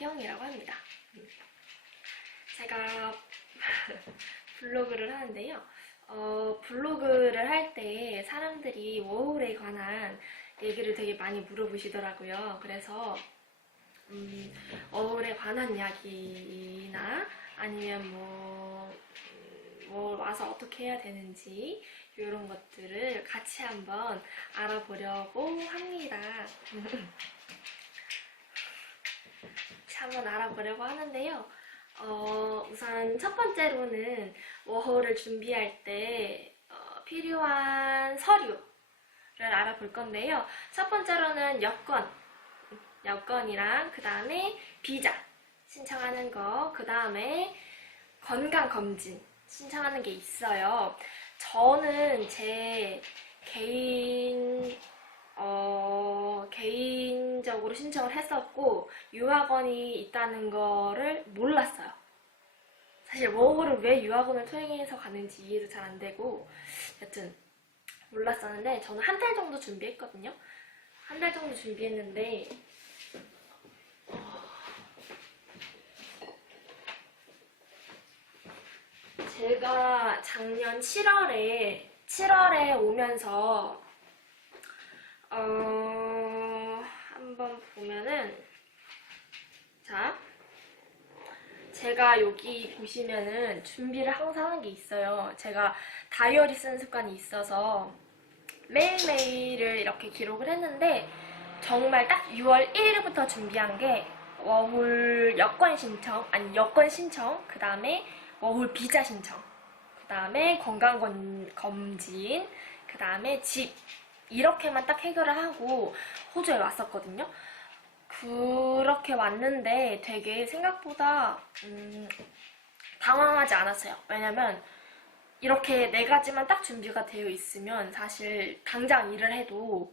나경이라고 합니다. 제가 블로그를 하는데요. 블로그를 할 때 사람들이 워홀에 관한 얘기를 되게 많이 물어보시더라고요. 그래서 워홀에 관한 이야기나 아니면 뭐 와서 어떻게 해야 되는지 이런 것들을 같이 한번 알아보려고 합니다. 한번 알아보려고 하는데요. 우선 첫 번째로는 워홀을 준비할 때 필요한 서류를 알아볼 건데요. 첫 번째로는 여권이랑 그 다음에 비자 신청하는 거, 그 다음에 건강검진 신청하는 게 있어요. 저는 제 개인적으로 신청을 했었고 유학원이 있다는 거를 몰랐어요. 사실 워홀을 왜 유학원을 통해서 가는지 이해도 잘 안 되고 여튼 몰랐었는데 저는 한 달 정도 준비했거든요. 한 달 정도 준비했는데 제가 작년 7월에 오면서 한번 보면은 자 제가 여기 보시면은 준비를 항상 하는 게 있어요. 제가 다이어리 쓰는 습관이 있어서 매일매일을 이렇게 기록을 했는데 정말 딱 6월 1일부터 준비한 게 워홀 여권 신청, 그 다음에 워홀 비자 신청, 그 다음에 건강검진, 그 다음에 집 이렇게만 딱 해결을 하고 호주에 왔었거든요. 그렇게 왔는데 되게 생각보다 당황하지 않았어요. 왜냐면 이렇게 네 가지만 딱 준비가 되어 있으면 사실 당장 일을 해도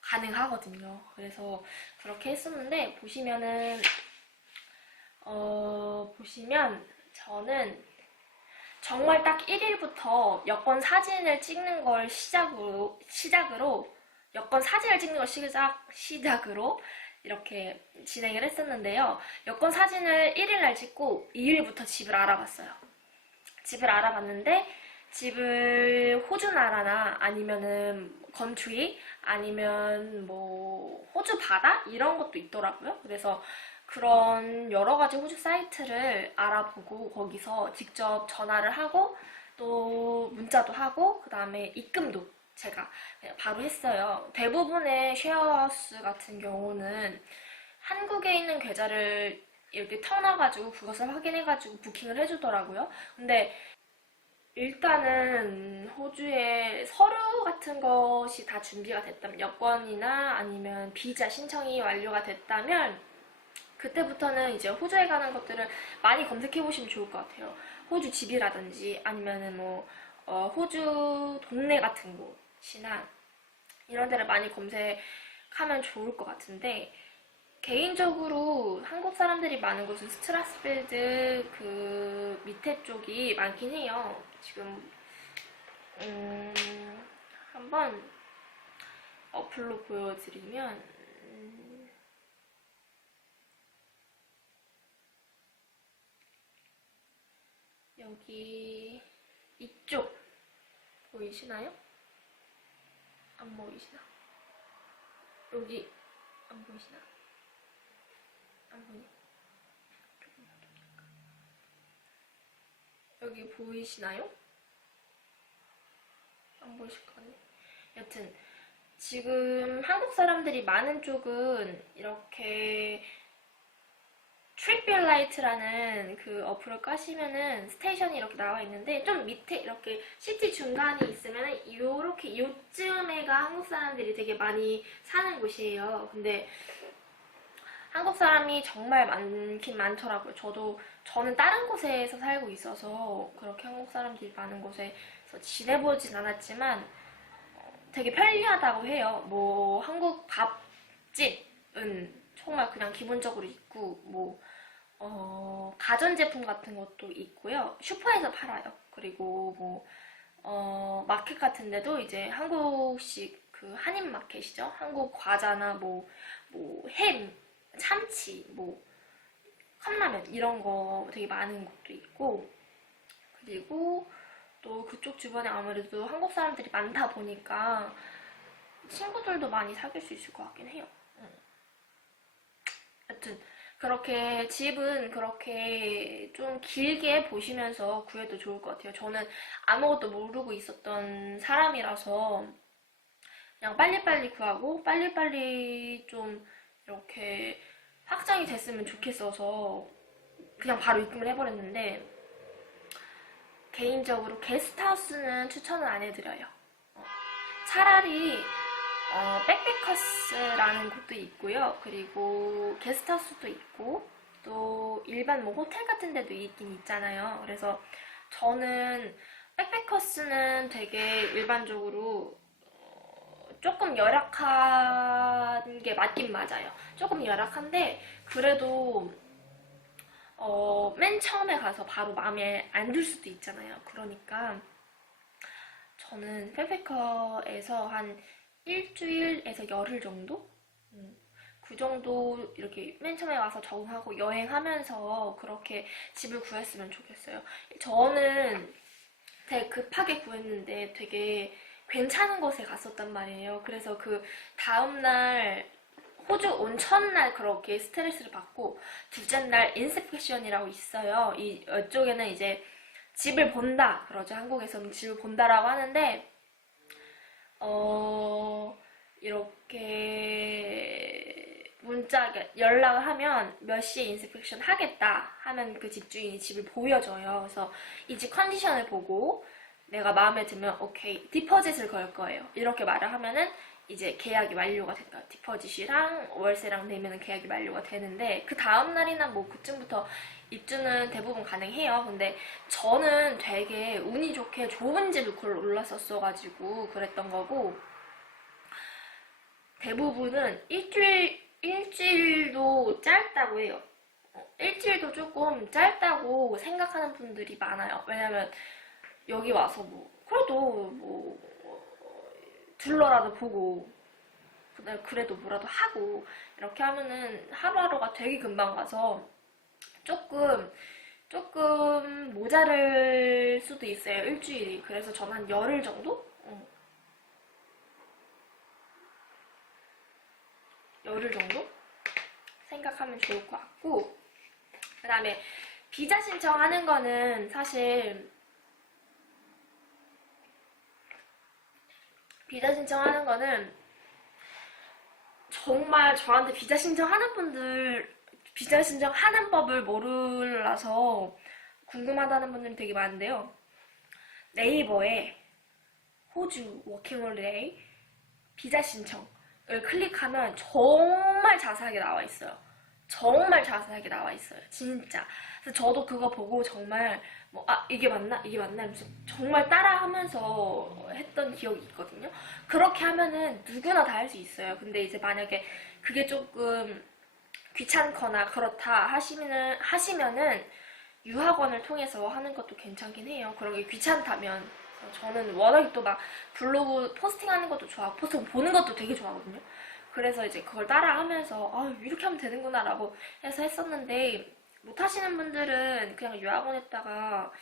가능하거든요. 그래서 그렇게 했었는데 보시면 저는 정말 딱 1일부터 여권 사진을 찍는 걸 시작으로 여권 사진을 찍는 걸 시작으로 이렇게 진행을 했었는데요. 여권 사진을 1일날 찍고 2일부터 집을 알아봤어요. 집을 알아봤는데 집을 호주 나라나 아니면은 건트리 아니면 뭐 호주 바다 이런 것도 있더라고요. 그래서 그런 여러 가지 호주 사이트를 알아보고 거기서 직접 전화를 하고 또 문자도 하고 그 다음에 입금도 제가 바로 했어요. 대부분의 쉐어하우스 같은 경우는 한국에 있는 계좌를 이렇게 터놔가지고 그것을 확인해가지고 부킹을 해주더라고요. 근데 일단은 호주에 서류 같은 것이 다 준비가 됐다면 여권이나 아니면 비자 신청이 완료가 됐다면 그때부터는 이제 호주에 가는 것들을 많이 검색해 보시면 좋을 것 같아요. 호주 집이라든지 아니면은 호주 동네 같은 곳이나 이런 데를 많이 검색하면 좋을 것 같은데 개인적으로 한국 사람들이 많은 곳은 스트라스필드 그 밑에 쪽이 많긴 해요. 지금 한번 어플로 보여드리면 여기 이쪽 보이시나요? 안 보이시나? 여기 안 보이시나? 안 보니? 여기 보이시나요? 안 보이실 것 같네. 여튼 지금 한국 사람들이 많은 쪽은 이렇게 트립빌라이트라는 그 어플을 까시면은 스테이션이 이렇게 나와 있는데 좀 밑에 이렇게 시티 중간에 있으면은 요렇게 요쯤에가 한국 사람들이 되게 많이 사는 곳이에요. 근데 한국 사람이 정말 많긴 많더라고요. 저는 다른 곳에서 살고 있어서 그렇게 한국 사람들이 많은 곳에서 지내보진 않았지만 되게 편리하다고 해요. 뭐 한국 밥집은 정말 그냥 기본적으로 있고 가전제품 같은 것도 있고요. 슈퍼에서 팔아요. 그리고 마켓 같은 데도 이제 한국식 그 한인 마켓이죠. 한국 과자나 햄, 참치, 컵라면 이런 거 되게 많은 곳도 있고, 그리고 또 그쪽 주변에 아무래도 한국 사람들이 많다 보니까 친구들도 많이 사귈 수 있을 것 같긴 해요. 여튼 그렇게 집은 그렇게 좀 길게 보시면서 구해도 좋을 것 같아요. 저는 아무것도 모르고 있었던 사람이라서 그냥 빨리빨리 구하고 빨리빨리 좀 이렇게 확정이 됐으면 좋겠어서 그냥 바로 입금을 해버렸는데, 개인적으로 게스트하우스는 추천을 안 해드려요. 차라리 백패커스라는 곳도 있고요. 그리고 게스트하우스도 있고 또 일반 뭐 호텔 같은 데도 있긴 있잖아요. 그래서 저는 백패커스는 되게 일반적으로 조금 열악한 게 맞긴 맞아요. 조금 열악한데 그래도 맨 처음에 가서 바로 마음에 안 들 수도 있잖아요. 그러니까 저는 백패커에서 한 일주일에서 열흘 정도? 그 정도 이렇게 맨 처음에 와서 적응하고 여행하면서 그렇게 집을 구했으면 좋겠어요. 저는 되게 급하게 구했는데 되게 괜찮은 곳에 갔었단 말이에요. 그래서 그 다음날 호주 온 첫날 그렇게 스트레스를 받고 둘째 날 인스펙션이라고 있어요. 이쪽에는 이제 집을 본다 그러죠. 한국에서는 집을 본다라고 하는데 이렇게 문자 연락을 하면 몇 시에 인스펙션 하겠다 하면 그 집주인이 집을 보여줘요. 그래서 이 집 컨디션을 보고 내가 마음에 들면 오케이 디퍼짓을 걸 거예요. 이렇게 말을 하면은 이제 계약이 완료가 된다. 디퍼짓이랑 월세랑 내면은 계약이 완료가 되는데 그 다음 날이나 뭐 그쯤부터 입주는 대부분 가능해요. 근데 저는 되게 운이 좋게 좋은 집을 골랐었어가지고 그랬던 거고, 대부분은 일주일도 짧다고 해요. 일주일도 조금 짧다고 생각하는 분들이 많아요. 왜냐면 여기 와서 뭐 그래도 뭐 둘러라도 보고 그래도 뭐라도 하고 이렇게 하면은 하루하루가 되게 금방 가서 조금 모자랄 수도 있어요. 일주일이. 그래서 저는 한 열흘 정도? 열흘 정도 생각하면 좋을 것 같고, 그 다음에 비자 신청하는 거는 사실 비자 신청하는 거는 정말 저한테 비자 신청하는 법을 몰라서 궁금하다는 분들이 되게 많은데요. 네이버에 호주 워킹홀리데이 비자 신청을 클릭하면 정말 자세하게 나와 있어요. 정말 자세하게 나와 있어요. 진짜. 그래서 저도 그거 보고 정말 뭐, 이게 맞나? 이게 맞나? 하면서 정말 따라하면서 했던 기억이 있거든요. 그렇게 하면은 누구나 다 할 수 있어요. 근데 이제 만약에 그게 조금 귀찮거나 그렇다 하시면은 유학원을 통해서 하는 것도 괜찮긴 해요. 그런 게 귀찮다면. 저는 워낙에 또 막 블로그 포스팅하는 것도 좋아하고 포스팅 보는 것도 되게 좋아하거든요. 그래서 이제 그걸 따라하면서 이렇게 하면 되는구나 라고 해서 했었는데, 못 하시는 분들은 그냥 유학원에다가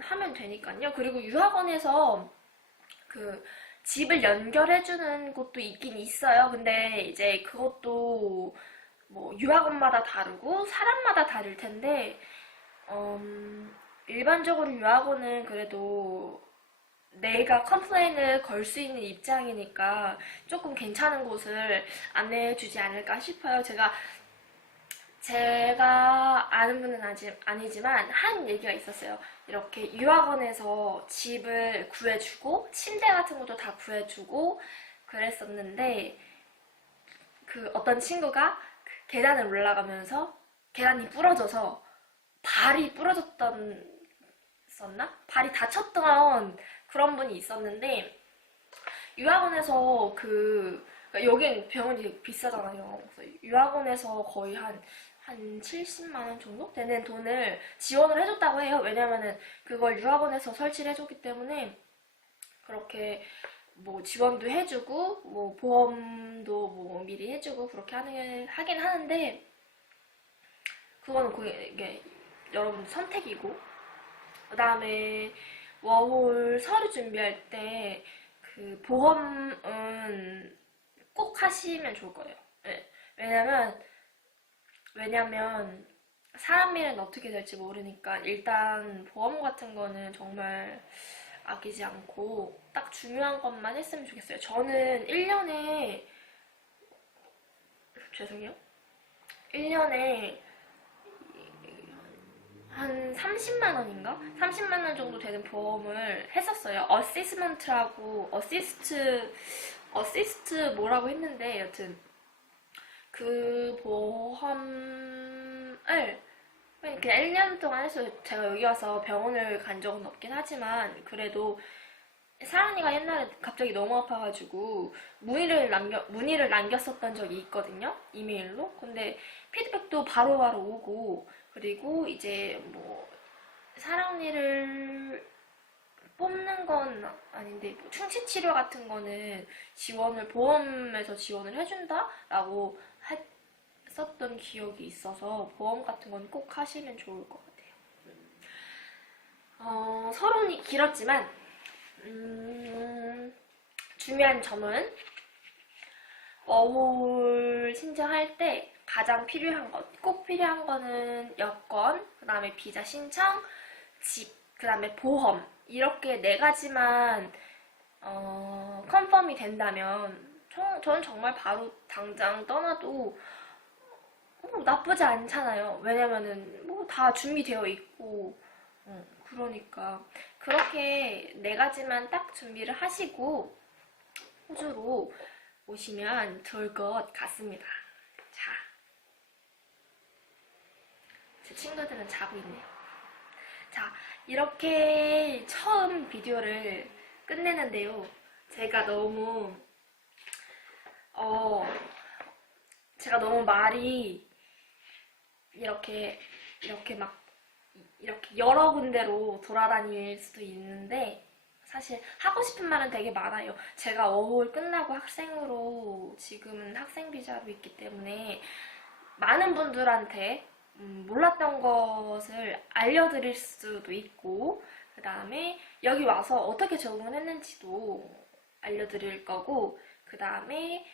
하면 되니까요. 그리고 유학원에서 그 집을 연결해주는 곳도 있긴 있어요. 근데 이제 그것도 뭐 유학원마다 다르고 사람마다 다를 텐데, 일반적으로 유학원은 그래도 내가 컴플레인을 걸 수 있는 입장이니까 조금 괜찮은 곳을 안내해 주지 않을까 싶어요. 제가 아는 분은 아니지만 한 얘기가 있었어요. 이렇게 유학원에서 집을 구해주고 침대 같은 것도 다 구해주고 그랬었는데, 그 어떤 친구가 그 계단을 올라가면서 계단이 부러져서 발이 부러졌던 썼나? 발이 다쳤던 그런 분이 있었는데, 유학원에서 그러니까 여긴 병원이 되게 비싸잖아요. 그래서 유학원에서 거의 한 70만 원 정도 되는 돈을 지원을 해줬다고 해요. 왜냐면은 그걸 유학원에서 설치를 해줬기 때문에 그렇게 뭐 지원도 해주고 뭐 보험도 뭐 미리 해주고 그렇게 하긴 하는데, 그거는 이게 여러분 선택이고, 그 다음에 워홀 서류 준비할 때 그 보험은 꼭 하시면 좋을 거예요. 네. 왜냐면 사람 일은 어떻게 될지 모르니까 일단 보험 같은 거는 정말 아끼지 않고 딱 중요한 것만 했으면 좋겠어요. 저는 1년에, 죄송해요. 1년에 한 30만 원인가? 30만 원 정도 되는 보험을 했었어요. 어시스트 뭐라고 했는데, 여튼 그 보험을 그냥 1년 동안 해서 제가 여기 와서 병원을 간 적은 없긴 하지만 그래도 사랑니가 옛날에 갑자기 너무 아파가지고 문의를 남겼었던 적이 있거든요. 이메일로. 근데 피드백도 바로바로 오고, 그리고 이제 뭐 사랑니를 뽑는 건 아닌데 뭐 충치 치료 같은 거는 보험에서 지원을 해준다라고 했었던 기억이 있어서 보험 같은 건 꼭 하시면 좋을 것 같아요. 서론이 길었지만 중요한 점은 워홀 신청할 때 가장 꼭 필요한 거는 여권, 그 다음에 비자 신청, 집, 그 다음에 보험. 이렇게 네 가지만 컨펌이 된다면 저는 정말 바로 당장 떠나도 나쁘지 않잖아요. 왜냐면은 뭐 다 준비되어 있고, 그러니까 그렇게 네 가지만 딱 준비를 하시고 호주로 오시면 좋을 것 같습니다. 자, 제 친구들은 자고 있네요. 자, 이렇게 처음 비디오를 끝내는데요. 제가 너무 어, 제가 너무 말이 이렇게 막 이렇게 여러 군데로 돌아다닐 수도 있는데 사실 하고 싶은 말은 되게 많아요. 제가 워홀 끝나고 학생으로 지금은 학생 비자로 있기 때문에 많은 분들한테 몰랐던 것을 알려드릴 수도 있고, 그 다음에 여기 와서 어떻게 적응을 했는지도 알려드릴 거고, 그 다음에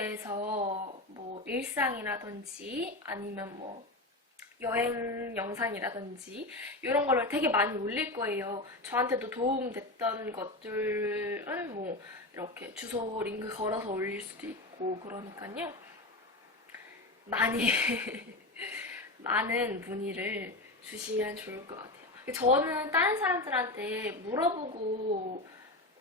호주에서 뭐 일상이라든지 아니면 뭐 여행 영상이라든지 이런 거를 되게 많이 올릴 거예요. 저한테도 도움됐던 것들은 뭐 이렇게 주소 링크 걸어서 올릴 수도 있고 그러니까요. 많이 많은 문의를 주시면 좋을 것 같아요. 저는 다른 사람들한테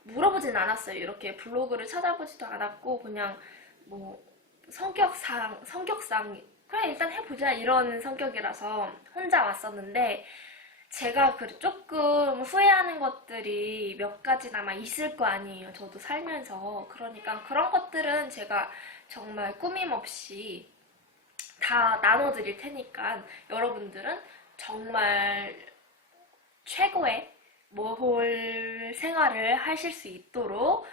물어보진 않았어요. 이렇게 블로그를 찾아보지도 않았고 그냥 뭐 성격상 그래 일단 해보자 이런 성격이라서 혼자 왔었는데 제가 조금 후회하는 것들이 몇 가지나마 있을 거 아니에요. 저도 살면서. 그러니까 그런 것들은 제가 정말 꾸밈 없이 다 나눠드릴 테니까 여러분들은 정말 최고의 워홀 생활을 하실 수 있도록